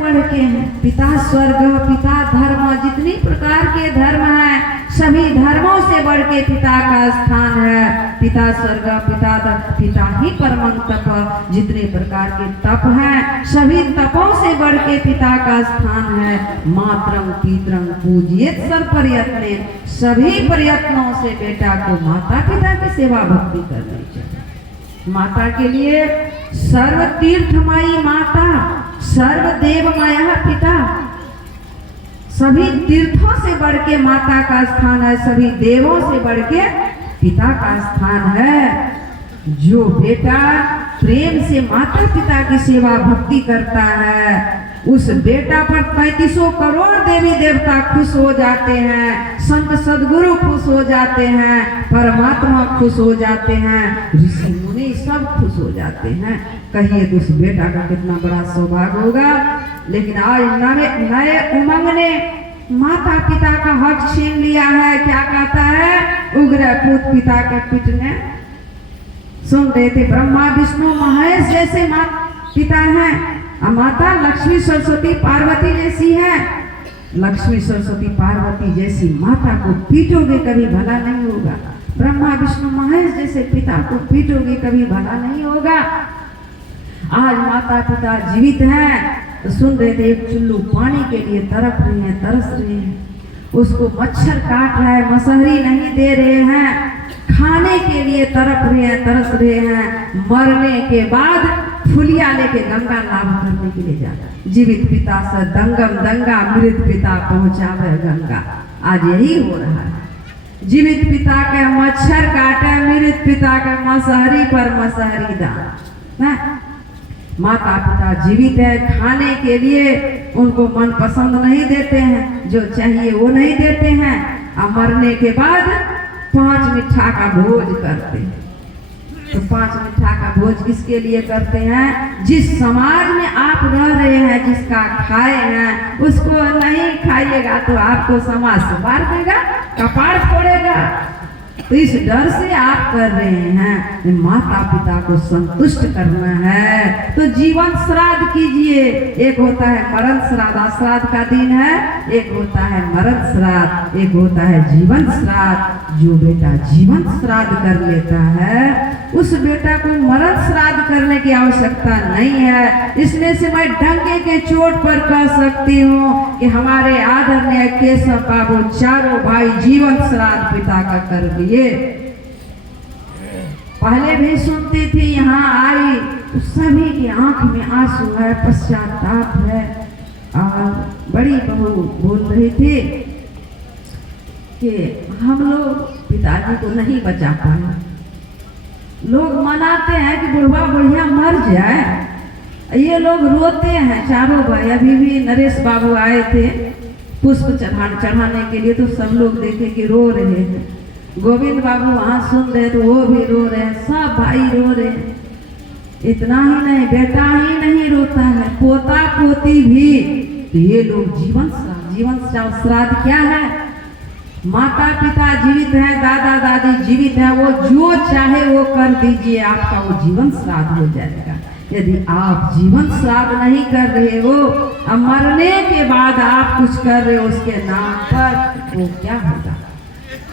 बढ़ के हैं। पिता स्वर्ग, पिता धर्म, जितनी प्रकार के धर्म हैं सभी धर्मों से बढ़ के पिता का स्थान है। पिता स्वर्ग, पिता धर्म, पिता ही परम तप। जितने प्रकार के तप हैं सभी तपों से बढ़ के पिता का स्थान है। मातरम पितरम पूजियेत सर्व प्रयत्ने, सभी प्रयत्नों से बेटा को माता पिता की सेवा भक्ति करनी चाहिए। माता के लिए सर्व तीर्थमयी माता, सर्व देवमय पिता। सभी तीर्थों से बढ़ के माता का स्थान है, सभी देवों से बढ़ के पिता का स्थान है। जो बेटा प्रेम से माता पिता की सेवा भक्ति करता है उस बेटा पर 3500 करोड़ देवी देवता खुश हो जाते हैं, संत सदगुरु खुश हो जाते हैं, परमात्मा खुश हो जाते हैं, ऋषि मुनि सब खुश हो जाते हैं। कहिए तो उस बेटा का कितना बड़ा सौभाग्य होगा। लेकिन आज नए उमंग ने माता पिता का हक छीन लिया है। क्या कहता है? उग्र पूत पिता के पिटने। सुन रहे थे ब्रह्मा विष्णु महेश जैसे पिता हैं, माता लक्ष्मी सरस्वती पार्वती जैसी है। लक्ष्मी सरस्वती पार्वती जैसी माता को पीटोगे कभी भला नहीं होगा। ब्रह्मा विष्णु महेश जैसे पिता को पीटोगे कभी भला नहीं होगा। आज माता पिता जीवित हैं तो सुन रहे थे एक चुल्लू पानी के लिए तड़प रहे हैं, तरस रहे हैं। उसको मच्छर काट रहा है, मसहरी नहीं दे रहे हैं, खाने के लिए तड़प रहे हैं, तरस रहे हैं। मरने के बाद फुलिया लेके गंगा लाभ करने के लिए जाना। जीवित पिता से दंगम दंगा, मृत पिता पहुंचावे गंगा। आज यही हो रहा है। जीवित पिता के मच्छर काटे, मृत पिता के मसहरी पर मसहरी दान। माता पिता जीवित है, खाने के लिए उनको मन पसंद नहीं देते हैं, जो चाहिए वो नहीं देते हैं। और मरने के बाद 5 मिठा का भोज करते हैं। तो 5 मिठा का भोज किसके लिए करते हैं? जिस समाज में आप रह रहे हैं, जिसका खाए हैं, उसको नहीं खाइएगा तो आपको समाज से मार देगा, कपाड़ फोड़ेगा। तो इस डर से आप कर रहे हैं। माता पिता को संतुष्ट करना है तो जीवन श्राद्ध कीजिए। एक होता है मरण श्राद्ध, श्राद्ध का दिन है। एक होता है मरण श्राद्ध, एक होता है जीवन श्राद्ध। जो बेटा जीवन श्राद्ध कर लेता है उस बेटा को मरण श्राद्ध करने की आवश्यकता नहीं है। इसमें से मैं डंके के चोट पर कह सकती हूँ कि हमारे आदरणीय केशव बाबू चारों भाई जीवन श्राद्ध पिता का कर दिए। पहले भी सुनती थी, यहाँ आई तो सभी की आंख में आंसू है, पश्चाताप है। और बड़ी बहू बोल रही थी कि हम लोग पिताजी को नहीं बचा पाए। लोग मनाते हैं कि बुढ़वा बुढ़िया मर जाए, ये लोग रोते हैं चारों भाई। अभी भी नरेश बाबू आए थे पुष्प चढ़ाने के लिए, तो सब लोग देखे कि रो रहे हैं। गोविंद बाबू वहाँ सुन रहे तो वो भी रो रहे हैं, सब भाई रो रहे हैं। इतना ही नहीं, बेटा ही नहीं रोता है, पोता पोती भी। तो ये लोग जीवन श्राद्ध क्या है? माता पिता जीवित हैं, दादा दादी जीवित हैं, वो जो चाहे वो कर दीजिए, आपका वो जीवन श्राद्ध हो जाएगा। यदि आप जीवन श्राद्ध नहीं कर रहे हो और मरने के बाद आप कुछ कर रहे हो उसके नाम पर, वो क्या होगा?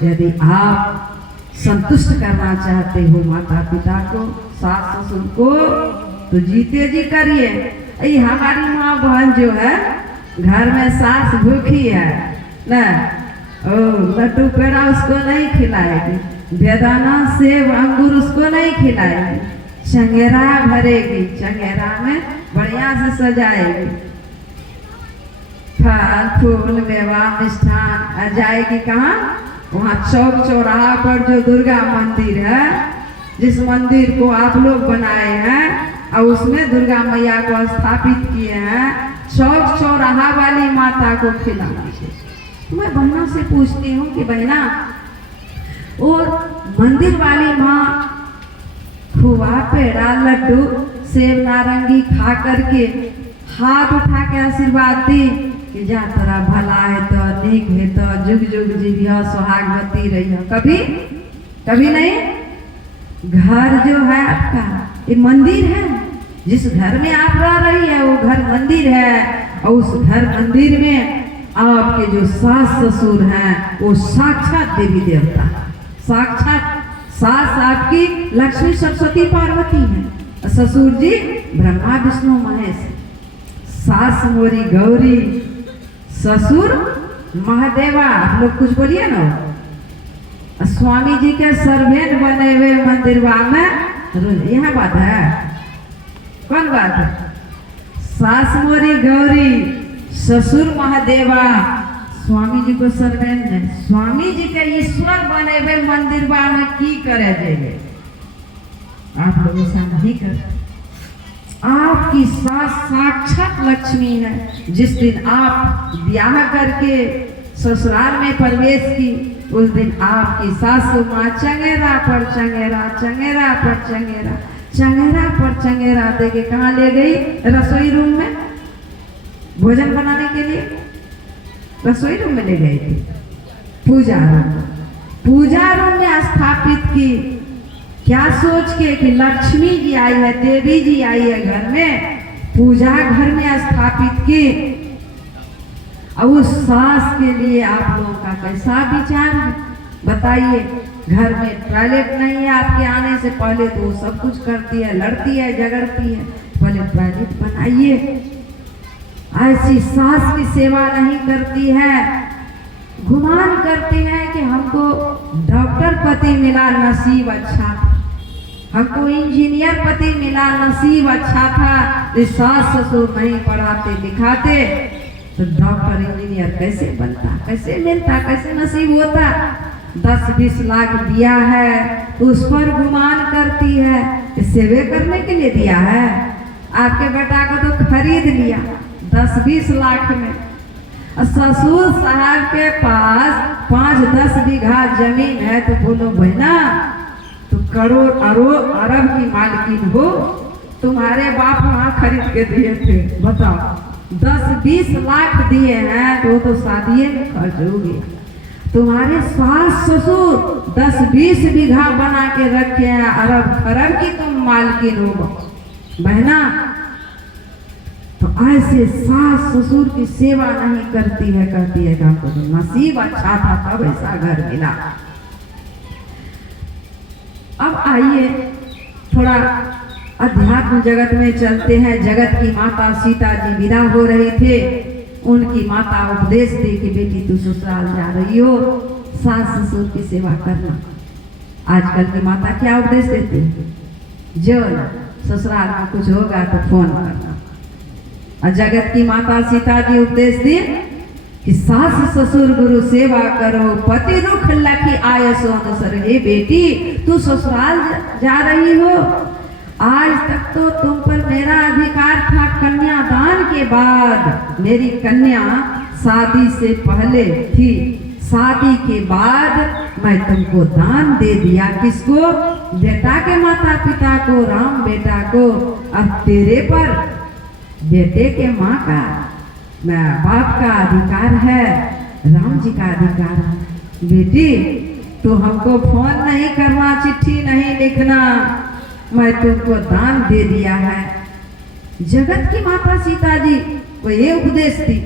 यदि आप संतुष्ट करना चाहते हो माता पिता को, सास ससुर को, तो जीते जी करिए। ये हमारी माँ बहन जो है घर में सास भूखी है ना, लड्डू पेड़ा उसको नहीं खिलाएगी, बेदाना सेब अंगूर उसको नहीं खिलाएगी, चंगेरा भरेगी, चंगेरा में बढ़िया से सजाएगी, फल फूल मेवा मिष्ठान। जाएगी कहाँ? वहाँ चौक चौराहा पर जो दुर्गा मंदिर है, जिस मंदिर को आप लोग बनाए हैं और उसमें दुर्गा मैया को स्थापित किए हैं, चौक चौराहा वाली माता को खिलाना। मैं बहनों से पूछती हूँ कि बहना, और मंदिर वाली माँ खोआ पेड़ा लड्डू सेब नारंगी खा करके हाथ उठा के आशीर्वाद दी कि जा तेरा भला है तो नेक है तो जुग जुग जीविया सुहागवती रही हो। कभी कभी नहीं। घर जो है आपका ये मंदिर है, जिस घर में आप रह रही है वो घर मंदिर है, और उस घर मंदिर में आपके जो सास ससुर हैं वो साक्षात देवी देवता, साक्षात सास आपकी लक्ष्मी सरस्वती पार्वती है, ससुर जी ब्रह्मा विष्णु महेश, सास मोरी गौरी, ससुर महादेवा। आप लोग कुछ बोलिए ना। स्वामी जी के सर्वेंट बने हुए मंदिर में यह बात है, कौन बात है? सास मोरी गौरी, ससुर महादेवा, स्वामी जी को सर्वेंट है। स्वामी जी के ईश्वर बने हुए मंदिर में की करे जाइए, आप लोग ऐसा नहीं करते। आपकी सास साक्षात लक्ष्मी है। जिस दिन आप ब्याह करके ससुराल में प्रवेश की, उस दिन आपकी सासू माँ चंगेरा पर चंगेरा, चंगेरा पर चंगेरा, चंगेरा पर चंगेरा दे के कहाँ ले गई? रसोई रूम में भोजन बनाने के लिए रसोई रूम में ले गई थी। पूजा रूम में स्थापित की, क्या सोच के कि लक्ष्मी जी आई है, देवी जी आई है घर में, पूजा घर में स्थापित की। अब उस सास के लिए आप लोगों का कैसा विचार है बताइए? घर में टॉयलेट नहीं है, आपके आने से पहले तो वो सब कुछ करती है, लड़ती है, झगड़ती है, पहले टॉयलेट बनाइए। ऐसी सास की सेवा नहीं करती है, गुमान करती है कि हमको डॉक्टर पति मिला नसीब अच्छा था, हमको इंजीनियर पति मिला नसीब अच्छा था। इस सास ससुर नहीं पढ़ाते लिखाते तो डॉक्टर इंजीनियर कैसे बनता, कैसे मिलता, कैसे नसीब होता? 10-20 लाख दिया है तो उस पर गुमान करती है कि सेवे करने के लिए दिया है। आपके बेटा को तो खरीद लिया 10-20 लाख में। ससुर साहब के पास 5-10 बीघा जमीन है तो बोलो बहना तो करोड़ अरब की मालकिन हो, तुम्हारे बाप वहाँ खरीद के दिए थे, बताओ। 10-20 लाख दिए हैं तो शादी में खर्च हो गया। तुम्हारे सास ससुर 10-20 बीघा बना के रखे हैं, अरब खरब की तुम मालकिन हो बहना। तो ऐसे सास ससुर की सेवा नहीं करती है, कहती है कि हमको तो नसीब अच्छा था तब ऐसा घर मिला। अब आइए थोड़ा अध्यात्म जगत में चलते हैं। जगत की माता सीता जी विदा हो रहे थे, उनकी माता उपदेश दी कि बेटी तू ससुराल जा रही हो, सास ससुर की सेवा करना। आजकल की माता क्या उपदेश देती है? जो ससुराल में कुछ होगा तो फोन करना। और जगत की माता सीता जी उपदेश दी कि सास ससुर गुरु सेवा करो, पति रुख लखी आय सो अनुसर। हे बेटी तू ससुराल जा रही हो, आज तक तो तुम पर मेरा अधिकार था कन्यादान के बाद। मेरी कन्या शादी से पहले थी, शादी के बाद मैं तुमको दान दे दिया। किसको? बेटा के माता पिता को, राम बेटा को। अब तेरे पर बेटे के माँ का, बाप का अधिकार है, राम जी का अधिकार है। बेटी तो हमको फोन नहीं करना, चिट्ठी नहीं लिखना, मैं तुमको दान दे दिया है। जगत की माता सीता जी को ये उपदेश दी।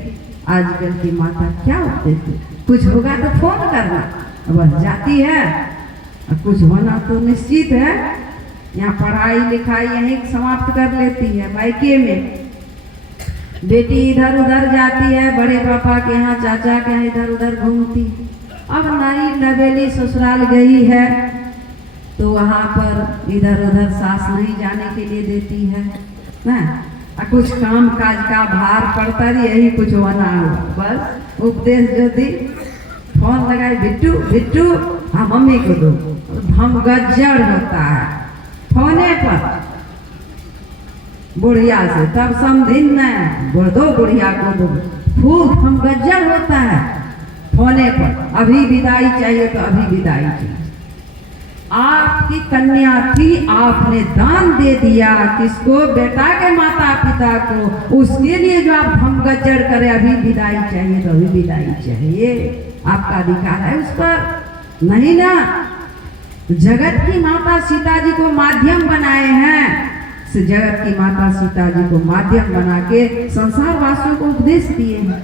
आजकल की माता क्या उपदेश दी? कुछ होगा तो फोन करना, बस जाती है। कुछ होना तो निश्चित है, यहाँ पढ़ाई लिखाई यहीं समाप्त कर लेती है। मायके में बेटी इधर उधर जाती है, बड़े पापा के यहाँ, चाचा के यहाँ इधर उधर घूमती। अब नई नवेली ससुराल गई है तो वहाँ पर इधर उधर सास नहीं जाने के लिए देती है ना। कुछ काम काज का भार पड़ता है, यही कुछ होना हुआ। बस उपदेश जो दी, फोन लगाए, बिट्टू बिट्टू हाँ मम्मी को दो। हम गज्जड़ होता है फोने पर बुढ़िया से, तब समझिन न बोल दो बुढ़िया को दो। खूब हम गज्जड़ होता है फोने पर। अभी विदाई चाहिए तो अभी विदाई चाहिए। आपकी कन्या थी, आपने दान दे दिया। किसको? बेटा के माता पिता को। उसके लिए जो आप हम गज्जड़ करे, अभी विदाई चाहिए तो अभी विदाई चाहिए, आपका अधिकार है उस पर, नहीं ना। जगत की माता सीता जी को माध्यम बनाए हैं, इस जगत की माता सीता जी को माध्यम बना के संसार वासियों को उपदेश दिए हैं।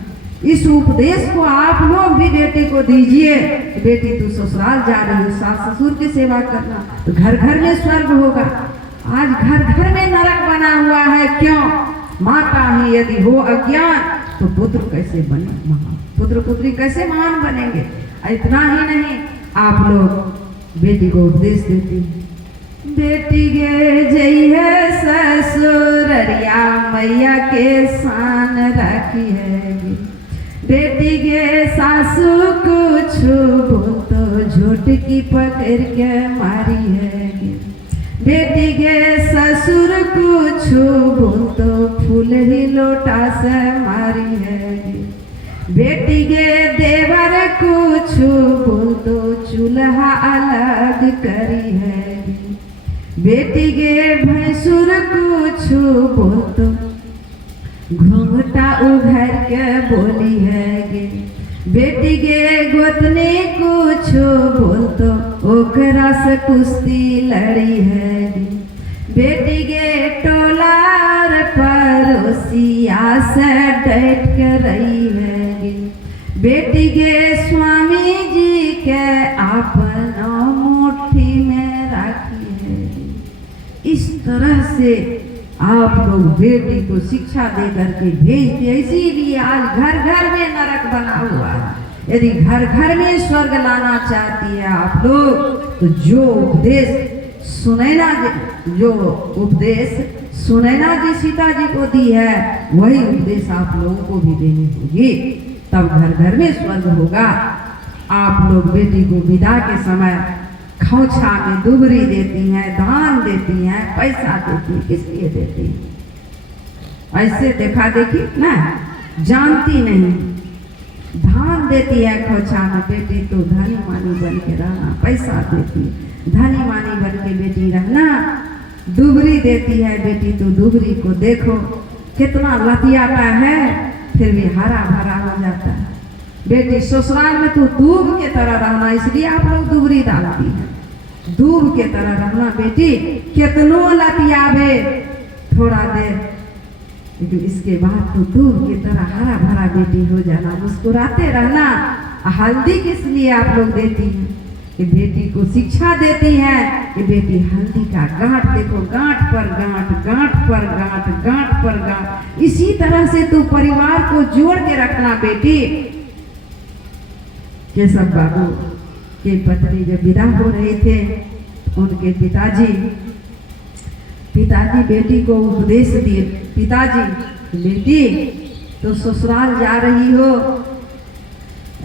इस उपदेश को आप लोग भी बेटी को दीजिए। बेटी तू ससुराल जा रही हो, सास ससुर की सेवा करना, तो घर घर में स्वर्ग होगा। आज घर घर में नरक बना हुआ है। क्यों? माता ही यदि हो अज्ञान तो पुत्र कैसे बने महान, पुत्र पुत्री कैसे महान बनेंगे। इतना ही नहीं, आप लोग बेटी को उपदेश देती हैं, बेटी गे जई है ससुररिया मैया के शान राखी है। बेटी गे सासू कुछ तो झूठ की पकड़ के मारी है। बेटी गे ससुर कुछ तो फूल ही लोटा से मारी है। बेटी गे देवर कुछ तो चूल्हा अलग करी है। बेटी गे भैंसुर कुछ तो घूंघटा उघर के बोली है। बेटी गे गोतने कुछ तो ओकरा से कुश्ती लड़ी है। बेटी गे टोला और पड़ोसिया से डट कर रही है। बेटी गे स्वामी जी के अपना मुट्ठी में राखी है। इस तरह से आप लोग बेटी को शिक्षा दे करके भेजते, इसीलिए आज घर घर में नरक बना हुआ है। यदि घर घर में स्वर्ग लाना चाहती है आप लोग, तो जो उपदेश सुनैना जी सीता जी को दी है, वही उपदेश आप लोगों को भी देनी होगी, तब घर घर में स्वर्ग होगा। आप लोग बेटी को विदा के समय खोछा में दुबरी देती हैं, दान देती हैं, पैसा देती हैं। किस लिए देती हैं? ऐसे देखा देखी ना, जानती नहीं। दान देती है खोछा में, बेटी तो धनी मानी बन के रहना, पैसा देती है, धनी मानी बन के बेटी रहना। दुबरी देती है बेटी, तो दुबरी को देखो कितना लतियाता है, फिर भी हरा भरा हो जाता है। बेटी ससुराल में तो दूब के तरह रहना, इसलिए आप लोग दुबरी डालती है। दूब के तरह रहना बेटी, कितनो लतियावे थोड़ा देर, लेकिन इसके बाद तो दूब की तरह हरा भरा बेटी हो जाना, मुस्कुराते रहना। हल्दी किस लिए आप लोग देती हैं? कि बेटी को शिक्षा देती है कि बेटी हल्दी का गांठ देखो, गांठ पर गांठ, गांठ पर गांठ, गांठ पर गांठ, इसी तरह से तो परिवार को जोड़ के रखना बेटी। केशव बाबू के पत्नी जब विदा हो रहे थे, उनके पिताजी बेटी को उपदेश दिए, पिताजी बेटी तो ससुराल जा रही हो,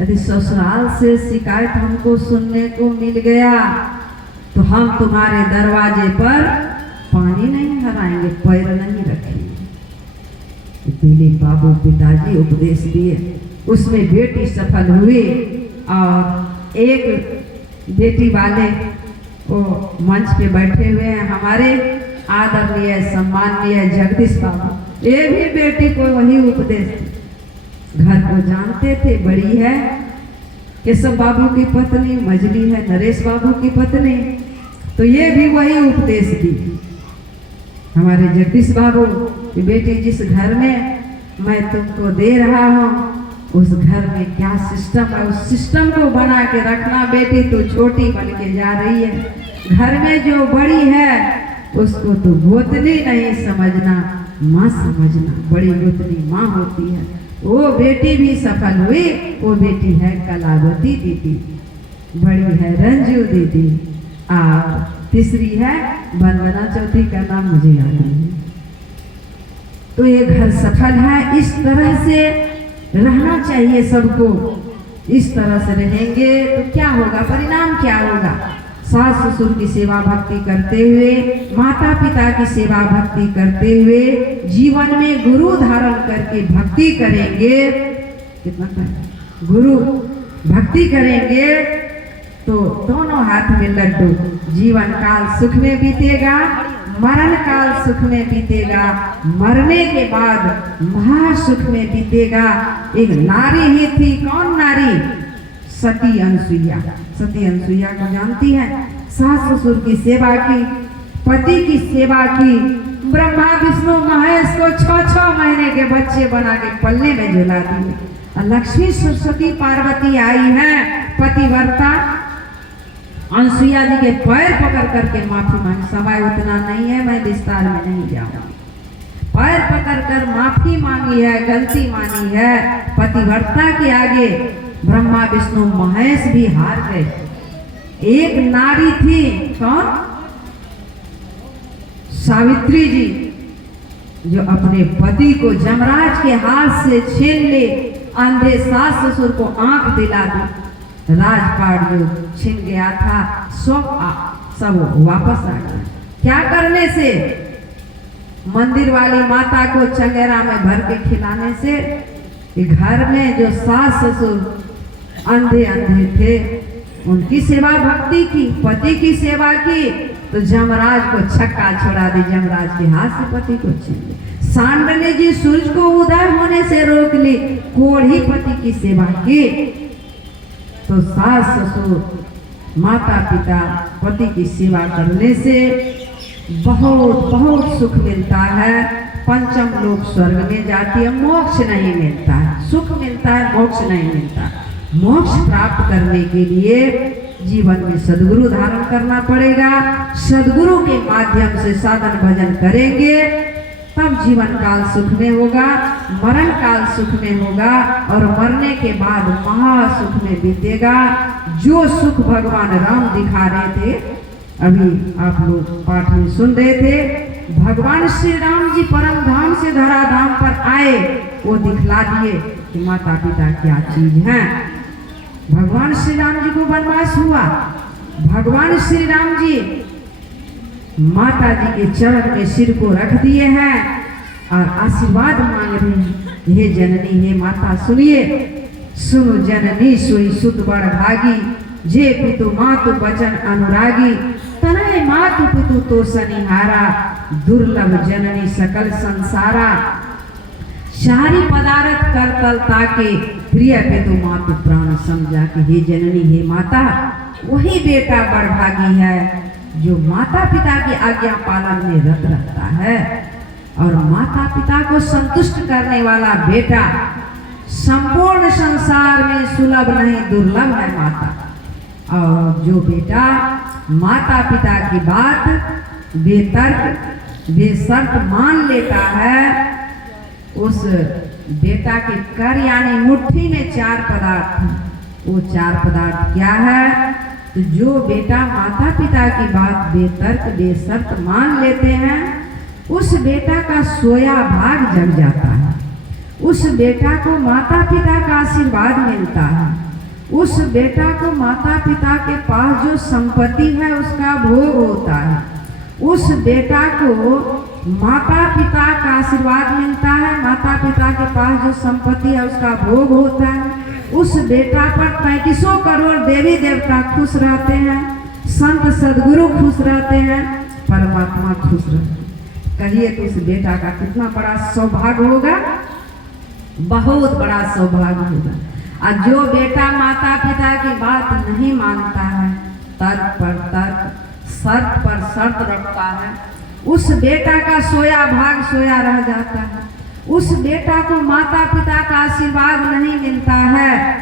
यदि ससुराल से शिकायत हमको सुनने को मिल गया तो हम तुम्हारे दरवाजे पर पानी नहीं हराएंगे, पैर नहीं रखेंगे। दिलीप बाबू पिताजी उपदेश दिए, उसमें बेटी सफल हुई। और एक बेटी वाले वो मंच पे बैठे हुए हैं, हमारे आदरणीय सम्माननीय जगदीश बाबू, ये भी बेटी को वही उपदेश, घर को जानते थे, बड़ी है केशव बाबू की पत्नी, मजली है नरेश बाबू की पत्नी, तो ये भी वही उपदेश दी हमारे जगदीश बाबू कि बेटी जिस घर में मैं तुमको दे रहा हूँ, उस घर में क्या सिस्टम है, उस सिस्टम को बना के रखना। बेटी तो छोटी बन के जा रही है, घर में जो बड़ी है उसको तो गोतनी नहीं समझना, माँ समझना। बड़ी गोतनी माँ होती है। वो बेटी भी सफल हुई। वो बेटी है कलावती दीदी, बड़ी है रंजू दीदी, और तीसरी है वंदना, चौथी का नाम मुझे याद नहीं। तो ये घर सफल है। इस तरह से रहना चाहिए सबको। इस तरह से रहेंगे तो क्या होगा, परिणाम क्या होगा? सास ससुर की सेवा भक्ति करते हुए, माता पिता की सेवा भक्ति करते हुए, जीवन में गुरु धारण करके भक्ति करेंगे। कितना गुरु भक्ति करेंगे तो दोनों हाथ में लड्डू, जीवन काल सुख में बीतेगा, मरण काल सुख में बीतेगा, मरने के बाद महासुख में बीतेगा। एक नारी ही थी, कौन नारी? सती अनसुईया। सती अनसुईया को जानती है? सास ससुर की सेवा की, पति की सेवा की, ब्रह्मा विष्णु महेश को 6-6 महीने के बच्चे बना के पल्ले में झुला दिए। और लक्ष्मी सरस्वती पार्वती आई है, पतिव्रता अनसुईया जी के पैर पकड़ करके माफी मांगी। समय उतना नहीं है, मैं विस्तार में नहीं जाऊंगा। पैर पकड़ कर माफी मांगी है, गलती मानी है। पतिव्रता के आगे ब्रह्मा विष्णु महेश भी हार गए। एक नारी थी, कौन? सावित्री जी, जो अपने पति को जमराज के हाथ से छीन ले, अंधे सास ससुर को आंख दिला दी। राजपाट जो छिन गया था सब वापस आ गया। क्या करने से? मंदिर वाली माता को चंगेरा में भर के खिलाने से। घर में जो सास ससुर अंधे अंधे थे, उनकी सेवा भक्ति की, पति की सेवा की, तो जमराज को छक्का छोड़ा दी। जमराज के हाथ से पति को छीन ली। सांडने जी सूरज को उदय होने से रोक ली, कोढ़ी पति की सेवा की। तो सास ससुर माता पिता पति की सेवा करने से बहुत बहुत सुख मिलता है। पंचम लोक स्वर्ग में जाती है, मोक्ष नहीं मिलता है। सुख मिलता है, मोक्ष नहीं मिलता। मोक्ष प्राप्त करने के लिए जीवन में सद्गुरु धारण करना पड़ेगा। सद्गुरु के माध्यम से साधन भजन करेंगे, तब जीवन काल सुख में होगा, मरण काल सुख में होगा, और मरने के बाद महासुख में बीतेगा। जो सुख भगवान राम दिखा रहे थे, अभी आप लोग पाठ में सुन रहे थे, भगवान श्री राम जी परम धाम से धरा धाम पर आए, वो दिखला दिए कि माता पिता क्या चीज है। भगवान श्री राम जी को वनवास हुआ, भगवान श्री राम जी माता जी के चरण में सिर को रख दिए हैं और आशीर्वाद मांग रहे हैं। हे जननी, हे माता, सुनिए, सुनो जननी सोई सुत बड़ भागी, जे पितु मातु बचन अनुरागी, तनय मातु पितु तो सनिहारा, दुर्लभ जननी सकल संसारा, सारी पदार्थ करतल ताके, प्रिय पितु मातु प्राण समझा के। हे जननी, हे माता, वही बेटा बड़भागी है जो माता पिता की आज्ञा पालन में रत रहता है। और माता पिता को संतुष्ट करने वाला बेटा संपूर्ण संसार में सुलभ नहीं, दुर्लभ है माता। और जो बेटा माता पिता की बात बेतर्क बेशर्त मान लेता है, उस बेटा के कर यानी मुट्ठी में 4 पदार्थ हैं। वो 4 पदार्थ क्या है? तो जो बेटा माता पिता की बात बेतर्क बेशर्त मान लेते हैं, उस बेटा का सोया भाग जग जाता है। उस बेटा को माता पिता का आशीर्वाद मिलता है। उस बेटा को माता पिता के पास जो संपत्ति है उसका भोग होता है। उस बेटा को माता पिता का आशीर्वाद मिलता है, माता पिता के पास जो संपत्ति है उसका भोग होता है। उस बेटा पर 3500 करोड़ देवी देवता खुश रहते हैं, संत सदगुरु खुश रहते हैं, परमात्मा खुश रहते हैं। कहिए तो उस बेटा का कितना बड़ा सौभाग्य होगा, बहुत बड़ा सौभाग्य होगा। और जो बेटा माता पिता की बात नहीं मानता है, तर्क पर तर्क, शर्त पर शर्त रखता है, उस बेटा का सोया भाग सोया रह जाता है। उस बेटा को माता पिता का आशीर्वाद नहीं मिलता है।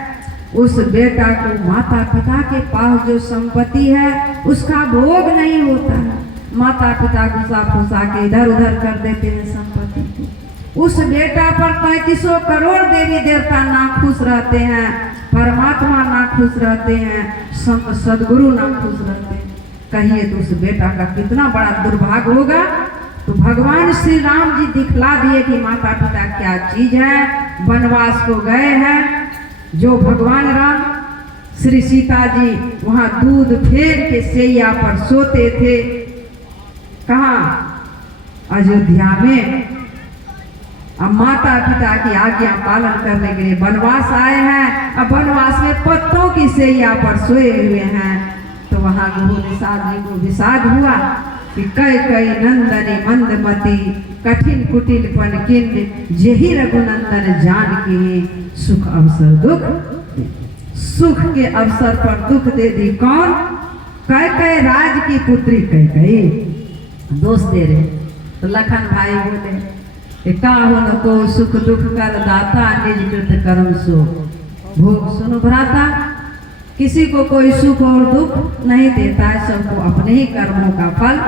उस बेटा को माता पिता के पास जो संपत्ति है उसका भोग नहीं होता है। माता पिता घुसा फुसा के इधर उधर कर देते हैं संपत्ति को। उस बेटा पर 3500 करोड़ देवी देवता नाखुश रहते हैं, परमात्मा नाखुश रहते हैं, संत सदगुरु नाखुश रहते हैं। कहिए तो उस बेटा का कितना बड़ा दुर्भाग्य होगा। तो भगवान श्री राम जी दिखला दिए कि माता पिता क्या चीज है। वनवास को गए हैं, जो भगवान राम श्री सीता जी वहां दूध फेर के सैया पर सोते थे। कहाँ? अयोध्या में। अब माता पिता की आज्ञा पालन करने के लिए वनवास आए हैं। अब वनवास में पत्तों की सैया पर सोए हुए हैं। तो वहां गुरु निषाद जी को विषाद हुआ कि कई कई नंदनी मंदमती, कठिन कुटिल पन किन्द, जेहि रघुनंदन जान के, सुख अवसर दुख। सुख के अवसर पर दुख दे दी कौन? कई कई राज की पुत्री कई कई। दोष दे रहे तो लखन भाई बोले कि काहुन को सुख दुख कर दाता, निज कृत कर्म सो भोग सुनो भ्राता। किसी को कोई सुख और दुख नहीं देता है, सबको अपने ही कर्मों का फल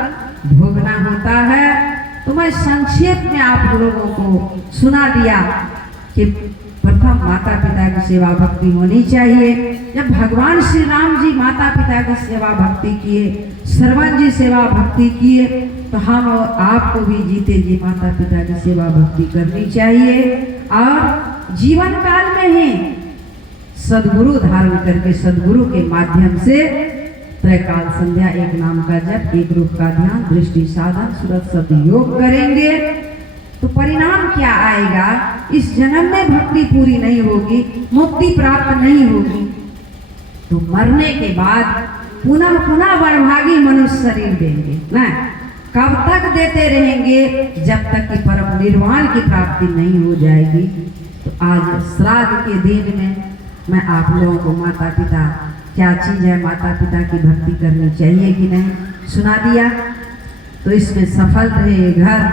भोगना होता है। तो मैं संक्षेप में आप लोगों को सुना दिया कि प्रथम माता पिता की सेवा भक्ति होनी चाहिए। जब भगवान श्री राम जी माता पिता की सेवा भक्ति किए, श्रवण जी सेवा भक्ति किए, तो हम और आपको भी जीते जी माता पिता की सेवा भक्ति करनी चाहिए। और जीवन काल में ही सदगुरु धारण करके सदगुरु के माध्यम से त्रैकाल संध्या, एक नाम का जप, एक रूप का ध्यान, दृष्टि साधन, सुरत शब्द योग करेंगे तो परिणाम क्या आएगा? इस जन्म में भक्ति पूरी नहीं होगी, मुक्ति प्राप्त नहीं होगी, तो मरने के बाद पुनः पुनः वरभागी मनुष्य शरीर देंगे ना। कब तक देते रहेंगे? जब तक कि परम निर्वाण की प्राप्ति नहीं हो जाएगी। तो आज श्राद्ध के दिन में मैं आप लोगों को माता पिता क्या चीज़ है, माता पिता की भक्ति करनी चाहिए कि नहीं, सुना दिया। तो इसमें सफल रहे घर,